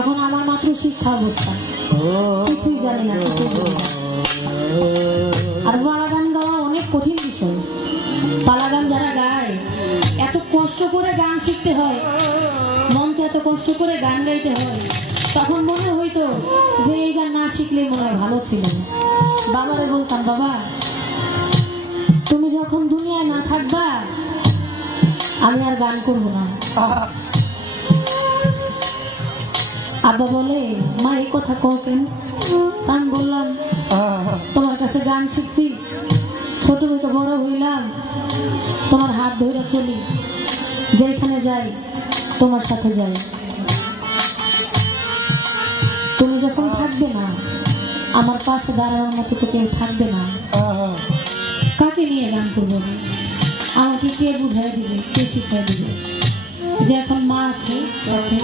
তখন আমার মাত্র শিক্ষা অবস্থা, কিছুই জানি না, কিছুই জানি না। আর পালা গান গাওয়া অনেক কঠিন বিষয়। পালা গান যারা গায় এত কষ্ট করে গান শিখতে হয়, মঞ্চে এত কষ্ট করে গান গাইতে হয়। তখন মনে হইতো যে এই গান না শিখলে মনে হয় ভালো ছিল। বাবারে বলতাম, বাবা তুমি যখন দুনিয়ায় না থাকবা আমি আর গান করব না। আব্বা বলে, মা এই কথা কও কেন? আমি বললাম, তোমার কাছে গান শিখছি, ছোট থেকে বড় হইলাম, তোমার হাত ধরে চলি, যেখানে যাই তোমার সাথে যাই। তুমি যখন থাকবে না, আমার পাশে দাঁড়ানোর মতো তো কেউ থাকবে না। কাকে নিয়ে গান করবো? আমাকে কে বুঝাই দিবে, কে শিখাই দিবে? যে এখন মা আছে সাথে,